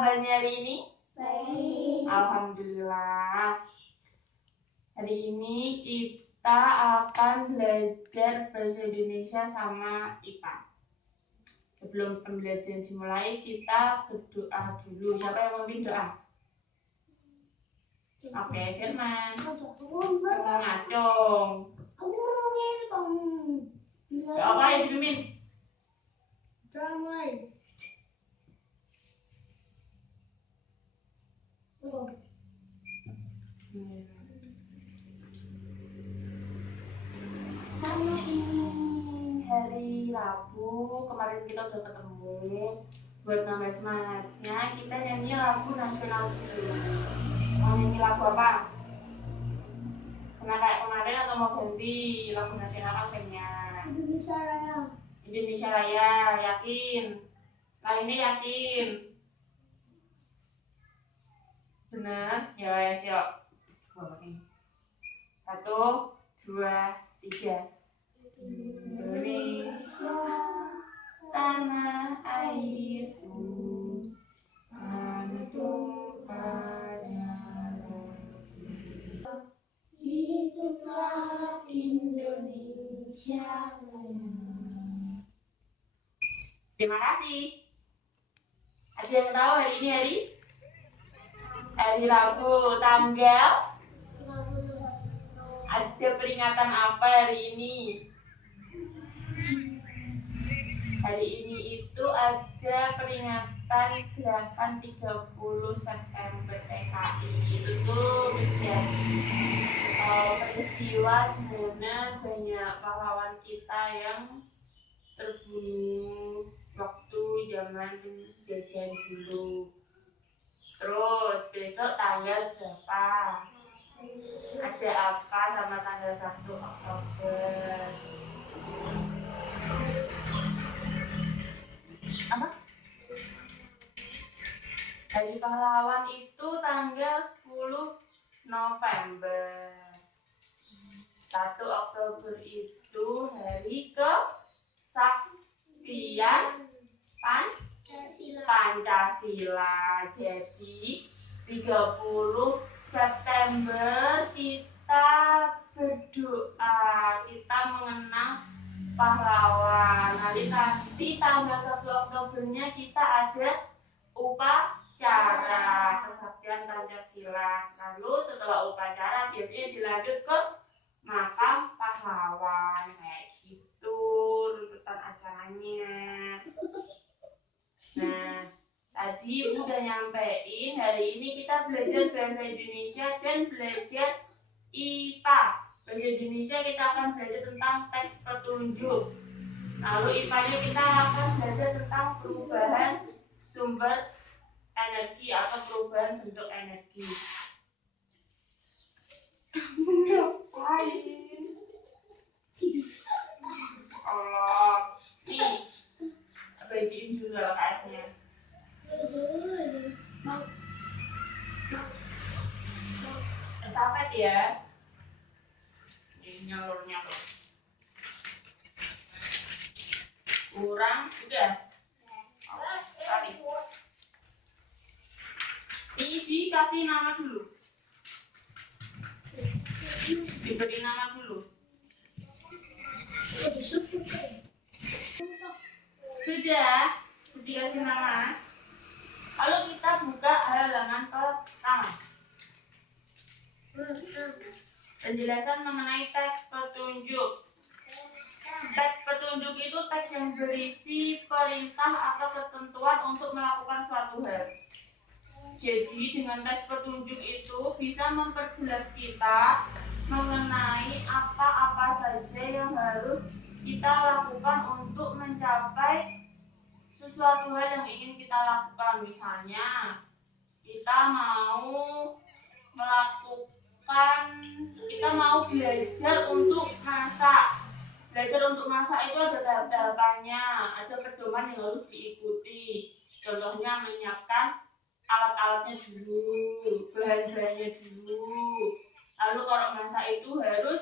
kabarnya hari ini? Baik. Alhamdulillah. Hari ini kita akan belajar bahasa Indonesia sama IPA. Sebelum pembelajaran dimulai, kita berdoa dulu. Siapa yang memimpin doa? Oke, Firman. Ngacung. Aku ngomongin kamu. Doa apa yang dipimpin? Doa mulai. Karena ini hari Rabu, kemarin kita udah ketemu. Buat nambah semangatnya, kita nyanyi lagu nasional dulu. Mau nyanyi lagu apa? Pernah kayak kemarin atau mau ganti lagu nasional akhirnya? Indonesia Raya. Indonesia Raya, yakin? Lainnya yakin? Benar? Ya, siap. 1, 2, 3. Indonesia, tanah airku, gantung pada hiduplah Indonesia. Terima kasih. Ada yang tahu hari ini hari Rabu, tanggal? Ada peringatan apa hari ini? Hari ini itu ada peringatan gerakan 30 September PKI. Itu tuh menjadi peristiwa di mana banyak pahlawan kita yang terbunuh waktu zaman penjajahan dulu. Terus besok tanggal berapa? Ada apa sama tanggal 1 Oktober? Apa? Hari pahlawan itu tanggal 10 November. 1 Oktober itu hari kesaktian Pancasila. Jadi 30 September kita berdoa, kita mengenang pahlawan. Nanti tanggal 1 Oktobernya kita ada upacara kesaktian Pancasila. Lalu setelah upacara biasanya dilanjut ke makam pahlawan, kayak gitu runtutan acaranya. Nah, tadi Ibu udah nyampein hari ini kita belajar bahasa Indonesia dan belajar IPA. Bahasa Indonesia kita akan belajar tentang teks petunjuk. Lalu IPA-nya kita akan belajar tentang perubahan sumber energi atau perubahan bentuk energi. Kamu ngapain? Allah. Nih, bagiin dulu LKS-nya. Estafet ya. Ini nyalurnya tuh. Kurang, udah. Kali. Ini dikasih nama dulu. Diberi nama dulu. Sudah dikasih nama. Lalu kita buka halaman pertama. Penjelasan mengenai teks petunjuk. Teks petunjuk itu teks yang berisi perintah atau ketentuan untuk melakukan suatu hal. Jadi dengan teks petunjuk itu bisa memperjelas kita mengenai apa-apa saja yang harus kita lakukan untuk mencapai sesuatu hal yang ingin kita lakukan. Misalnya kita mau belajar untuk masak. Belajar untuk masak itu ada tahap-tahapannya, ada pedoman yang harus diikuti. Contohnya menyiapkan alat-alatnya dulu, bahan-bahannya dulu. Lalu kalau masak itu harus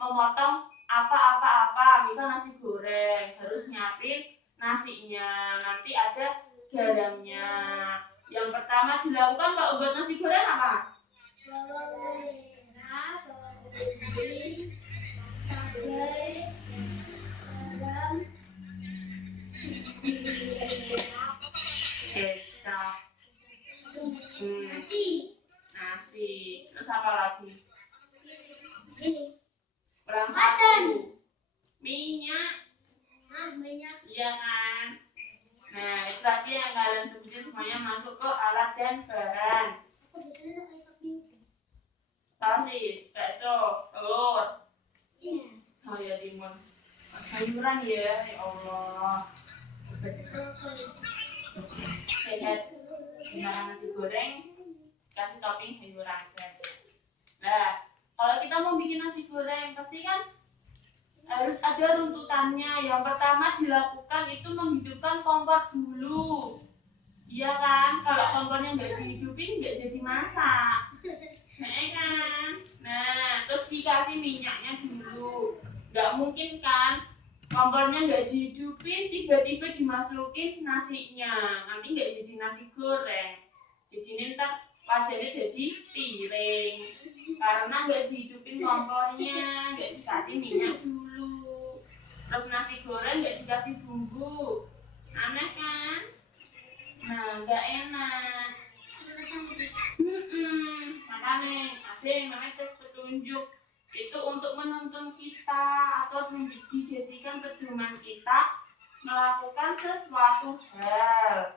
memotong apa-apa, misal nasi goreng, harus nyiapin nasinya, nanti ada garamnya, Yang pertama dilakukan kalau buat nasi goreng apa? Bawang merah, bawang putih, cabai, garam, Kecap. nasi. Nasi. Terus apa lagi? Ini Kurang Macan. satu. Minyak. minyak. Iya kan? Nah, itu tadi yang kalian sebutin semuanya masuk ke alat dan bahan. Aku biasanya tak pakai kopi. Sosis, bakso, telur. Iya. Oh ya timun. Sayuran ya, ya Allah. Sehat. Gimana nasi goreng? Kasih topping sayuran. Nah, kalau kita mau bikin nasi goreng, pasti kan harus ada runtutannya. Yang pertama dilakukan itu menghidupkan kompor dulu. Iya kan? Kalau kompornya nggak dihidupin nggak jadi masak. Nah, kan? Nah, terus dikasih minyaknya dulu. Nggak mungkin kan? Kompornya nggak dihidupin, tiba-tiba dimasukin nasinya. Nanti nggak jadi nasi goreng. Jadi ntar wajannya jadi piring. Karena nggak dihidupin kompornya, nggak dikasih minyak dulu. Terus nasi goreng nggak dikasih bumbu. Aneh kan? Nah, nggak enak. Makanya ada yang namanya tes petunjuk. Itu untuk menuntun kita atau dijadikan pedoman kita melakukan sesuatu hal.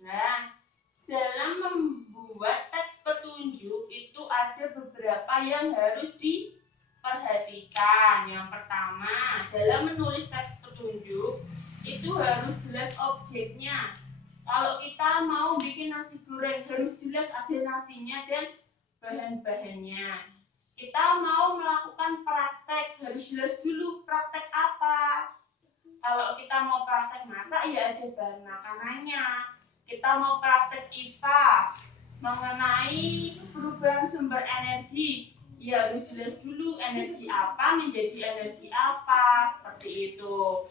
Nah, dalam membuat teks petunjuk itu ada beberapa yang harus diperhatikan. Yang pertama, dalam menulis teks petunjuk itu harus jelas objeknya. Kalau kita mau bikin nasi goreng harus jelas ada nasinya dan bahan-bahannya. Kita mau melakukan praktek harus jelas dulu praktek apa. Kalau kita mau praktek masak ya ada bahan makanannya. Kita mau praktek IPA mengenai perubahan sumber energi, ya harus jelas dulu energi apa menjadi energi apa, seperti itu.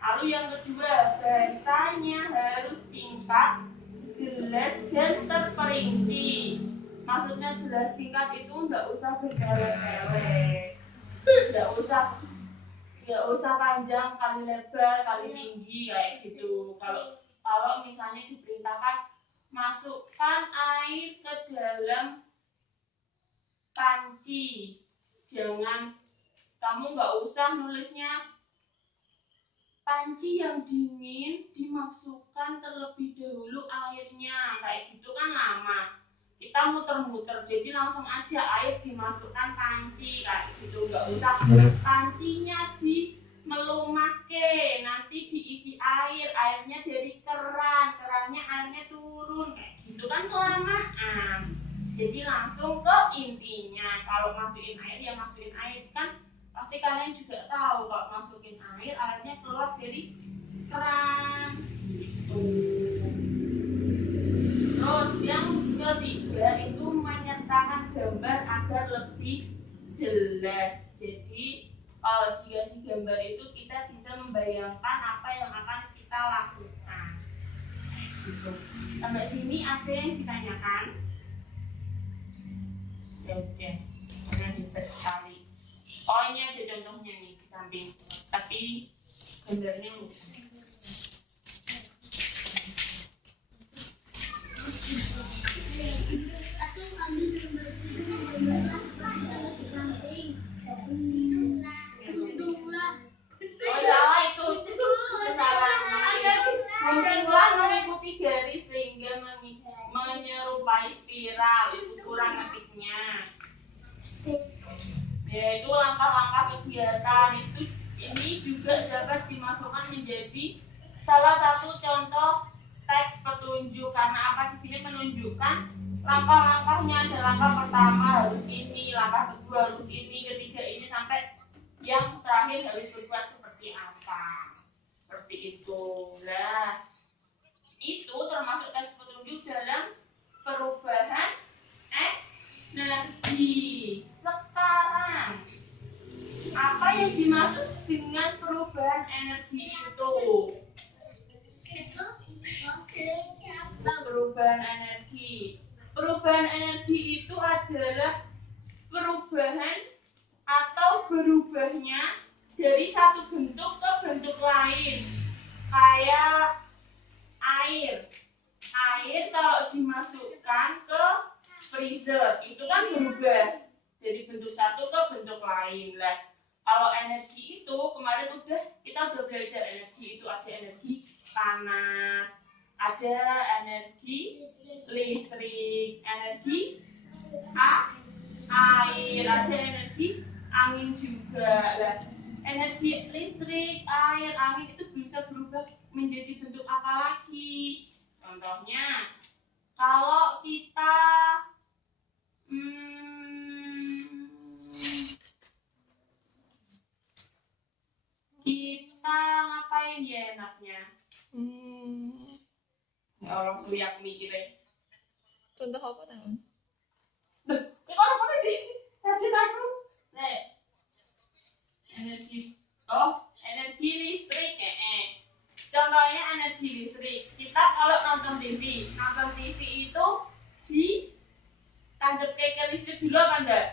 Lalu yang kedua, bahasanya harus singkat, jelas dan terperinci. Maksudnya jelas singkat itu nggak usah bertele-tele, nggak usah panjang kali lebar kali tinggi kayak gitu. Kalau misalnya diperintahkan masukkan air ke dalam panci, jangan kamu nggak usah nulisnya panci yang dingin dimasukkan terlebih dahulu airnya, kayak gitu kan lama. Kita muter-muter, jadi langsung aja air dimasukkan panci kayak gitu, nggak usah pancinya melumake, nanti diisi air, airnya dari kerannya airnya turun kayak gitu kan kelamaan. Jadi langsung ke intinya. Kalau masukin air ya masukin air, kan pasti kalian juga tahu kalau masukin air airnya keluar dari keran gitu. Terus yang ketiga itu menyertakan gambar agar lebih jelas. Jadi kalau dikasih gambar itu kita bisa membayangkan apa yang akan kita lakukan. Gitu. Sampai sini ada yang ditanyakan? Ya udah, kalian hebat sekali. Oh ini ada contohnya nih di samping, tapi gambarnya lupa. Satu ambil gambar itu, gambarlah seperti di samping. Untunglah. Oh salah itu kesalahan. Mungkinlah mengikuti garis sehingga menyerupai spiral, itu kurang ketiknya. Yaitu langkah-langkah kegiatan itu ini juga dapat dimasukkan menjadi salah satu contoh teks petunjuk, karena apa di sini menunjukkan langkah-langkahnya. Ada langkah pertama harus ini, langkah kedua harus ini, ketiga ini sampai yang terakhir harus berbuat seperti apa. Seperti itu. Nah, itu termasuk teks petunjuk dalam perubahan energi. Sekarang, apa yang dimaksud dengan perubahan energi itu? Perubahan perubahan energi. Perubahan energi itu adalah perubahan atau berubahnya dari satu bentuk ke bentuk lain. Kayak air. Air kalau dimasukkan ke freezer itu kan berubah dari bentuk satu ke bentuk lain. Lah, kalau energi itu kemarin kita udah belajar energi itu ada energi panas, ada energi listrik, energi air, ada energi angin juga. Lah, energi listrik, air, angin itu bisa berubah menjadi bentuk apa lagi? Contohnya, kalau kita ngapain ya enaknya? Ya Allah, tuh yang mikirnya. Contoh apa nang? Kok apa tadi? Tadi aku. Nih. Energi listrik. Contohnya energi listrik. Kita kalau nonton TV itu ditancap ke listrik dulu apa enggak?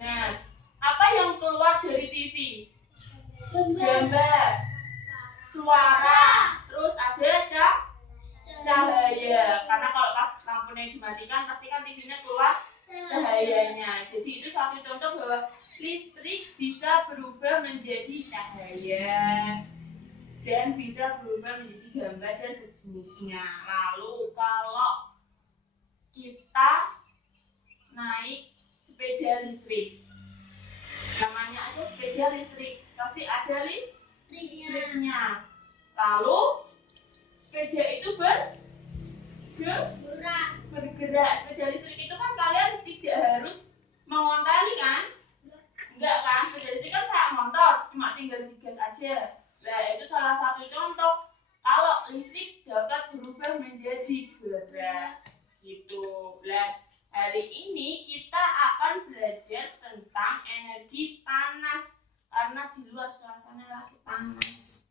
Nah, apa yang keluar dari TV? Gambar, suara, terus ada cahaya. Karena kalau pas lampunya dimatikan, pasti kan TV-nya keluar cahayanya. Jadi itu satu contoh bahwa listrik bisa berubah menjadi cahaya dan bisa berubah menjadi gambar dan sejenisnya. Lalu kalau kita naik sepeda listrik, namanya aja sepeda listrik, tapi ada listriknya. Lalu sepeda itu bergerak. Sepeda listrik itu kan kalian tidak harus mengontali kan? Enggak kan? Sepeda listrik kan kayak motor, cuma tinggal digas aja. Nah, itu salah satu contoh kalau listrik dapat berubah menjadi gerak gitu. Nah, hari ini kita akan belajar tentang energi panas karena di luar suasana lagi panas.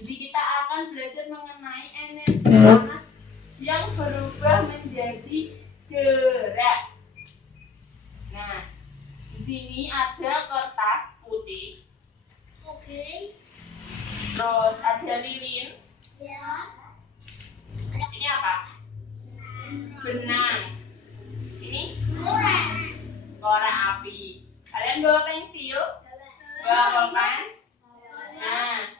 Jadi kita akan belajar mengenai energi panas yang berubah menjadi gerak. Nah, di sini ada kertas putih. Oke. Terus ada lilin. Ya. Ini apa? Benang. Ini korek api. Kalian bawa pensil? Bawa pulpen? Nah,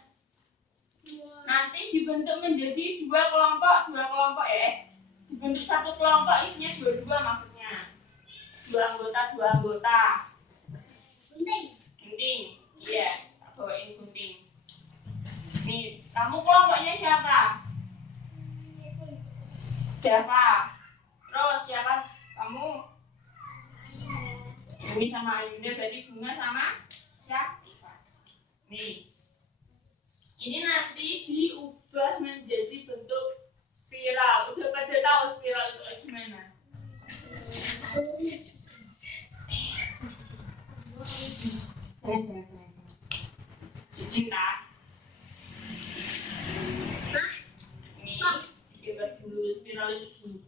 nanti dibentuk menjadi dua kelompok ya. Dibentuk satu kelompok isinya dua maksudnya. Dua anggota. Gunting. Iya, bawain gunting. Nih, kamu kelompoknya siapa? Terus siapa? Kamu? Ini sama Ayunda, berarti Bunga sama Syafifah. Nih, ini nanti diubah menjadi bentuk spiral. Udah pada tahu spiral itu kayak gimana? Jangan. Cinta. Ini digambar dulu spiral itu dulu.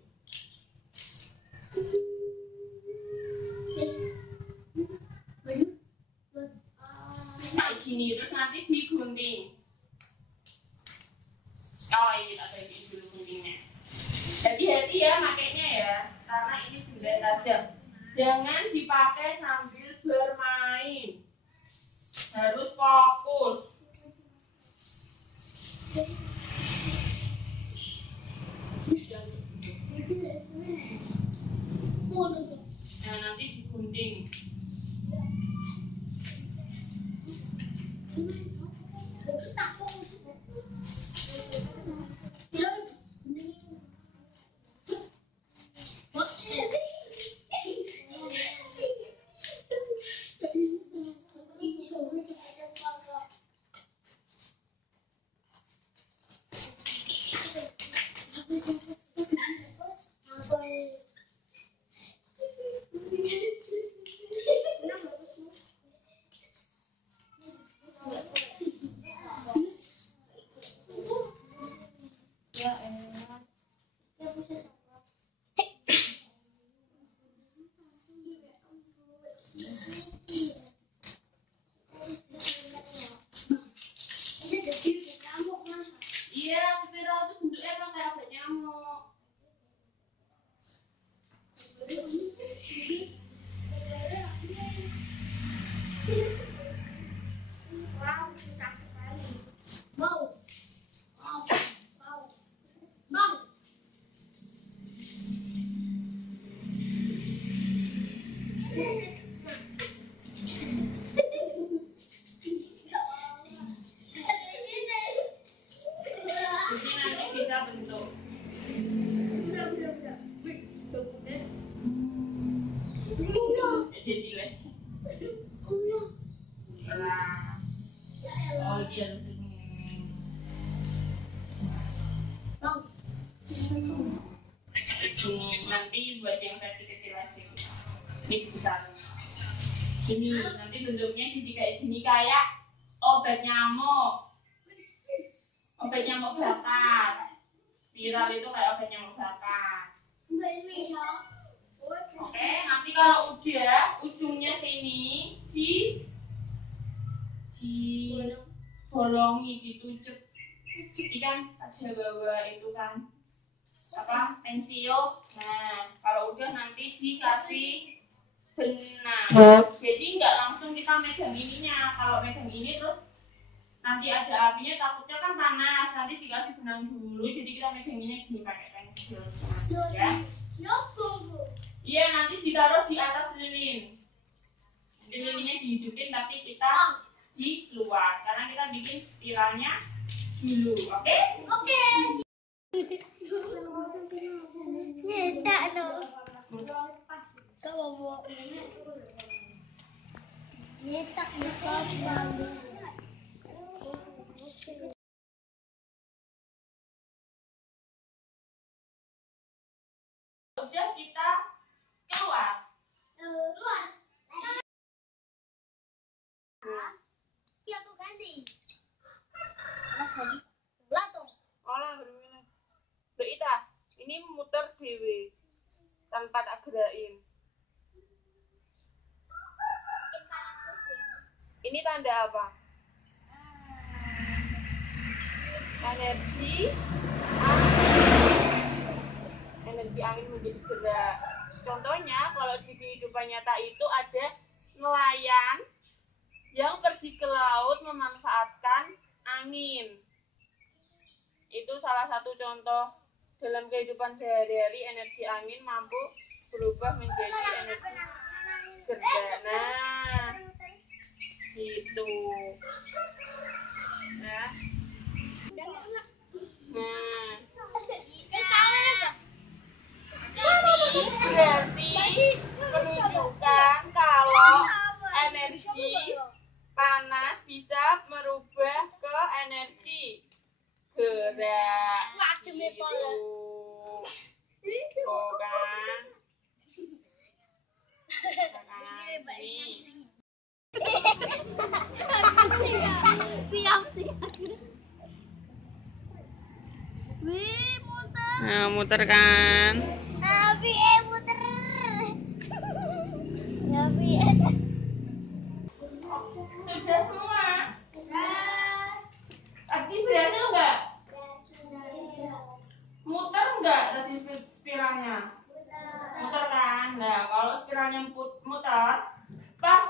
Kayak gini, terus nanti digunting. Oh, ini tak ganti dulu guntingnya. Hati-hati ya makainya ya, karena ini benda tajam. Jangan dipakai sambil bermain. Harus fokus. Nah, nanti digunting. nanti buat yang versi kecil aja. Ini besar. Ini nanti bentuknya jadi kayak gini, kayak obat nyamuk. Obat nyamuk bakar. Spiral itu kayak obat nyamuk bakar. Oke, nanti kalau udah ujungnya sini dibolongi, ditutup. Ini kan ada bawah itu kan apa pensil. Nah, kalau udah nanti dikasih benang. Jadi nggak langsung kita megang ininya. Kalau megang ini terus nanti ada apinya, takutnya kan panas. Nanti dikasih benang dulu. Jadi kita meganginnya gini pakai pensil. Ya. Iya, nanti ditaruh di atas lilin. Lilinnya dihidupin tapi kita di luar karena kita bikin spiralnya dulu. Oke? Oke. Nyetak dong. Kau bawa nyetak bukan balik. Udah kita keluar. Iya tuh ganti. Lah tuh. Olah bermina. Loh Ita, ini muter dewe tanpa tak gerakin. Ini tanda apa? Energi angin menjadi gerak. Contohnya kalau di kehidupan nyata itu ada nelayan yang pergi ke laut memanfaatkan angin. Itu salah satu contoh dalam kehidupan sehari-hari energi angin mampu berubah menjadi energi gerak. Nah, gitu. Nah. Ini berarti menunjukkan kalau energi panas bisa merubah ke energi gerak. Gitu. Tuh kan. Wih, muter. Nah, muter kan. Tapi muter. Tapi Sudah semua. Tadi berhasil enggak? Muter enggak tadi spiralnya? Muter kan? Nah, kalau spiralnya muter, pas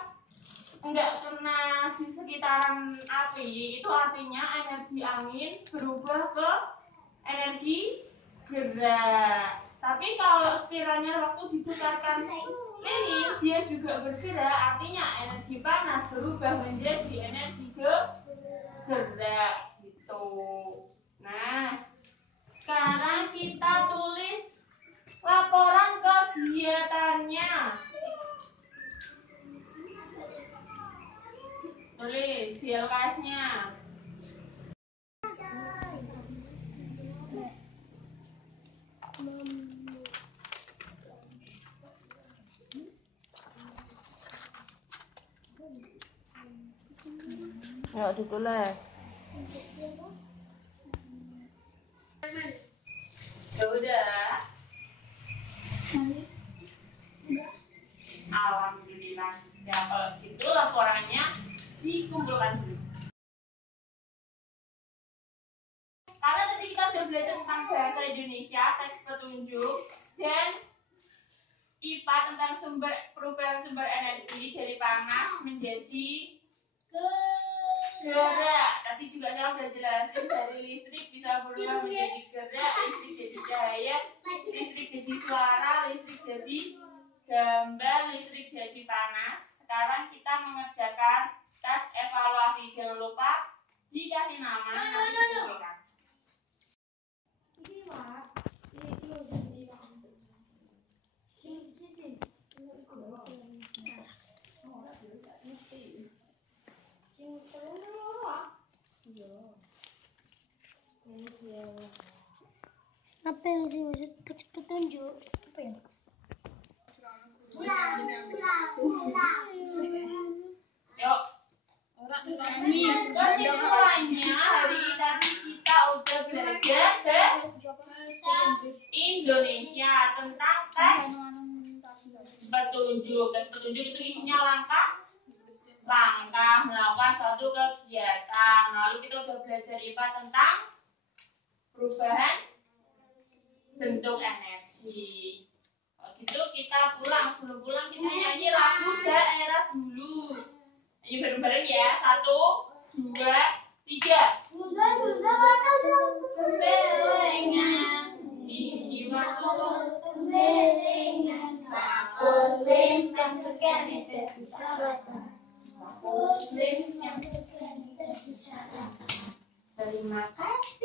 enggak kena di sekitaran api, itu artinya energi angin berubah ke energi gerak. Tapi kalau spiralnya waktu diputarkan lilin, dia juga bergerak, artinya energi panas berubah menjadi energi gerak gitu. Nah, sekarang kita tulis laporan kegiatannya. Tulis di LKS-nya. Yuk ditulis. Ya udah. Alhamdulillah. Ya kalau gitu laporannya dikumpulkan dulu. Karena tadi kita sudah belajar tentang bahasa Indonesia, teks petunjuk, dan IPA tentang perubahan sumber energi dari panas menjadi gerak. Tadi juga saya sudah jelasin dari listrik bisa berubah menjadi gerak, listrik jadi cahaya, listrik jadi suara, listrik jadi gambar, listrik jadi panas. Sekarang kita mengerjakan tes evaluasi. Jangan lupa dikasih nama, nanti dikumpulkan. Apa yang dimaksud teks petunjuk? Yuk. Kesimpulannya hari tadi kita udah belajar Indonesia tentang teks petunjuk. Teks petunjuk itu isinya langkah melakukan suatu kegiatan. Lalu kita udah belajar IPA tentang perubahan bentuk energi. Kalau gitu kita pulang. Sebelum pulang kita nyanyi lagu daerah dulu. Nyanyi bareng-bareng ya. 1, 2, 3. Tembelengan di jiwaku, tembelengan aku lintang sekali berbicara. Terima kasih.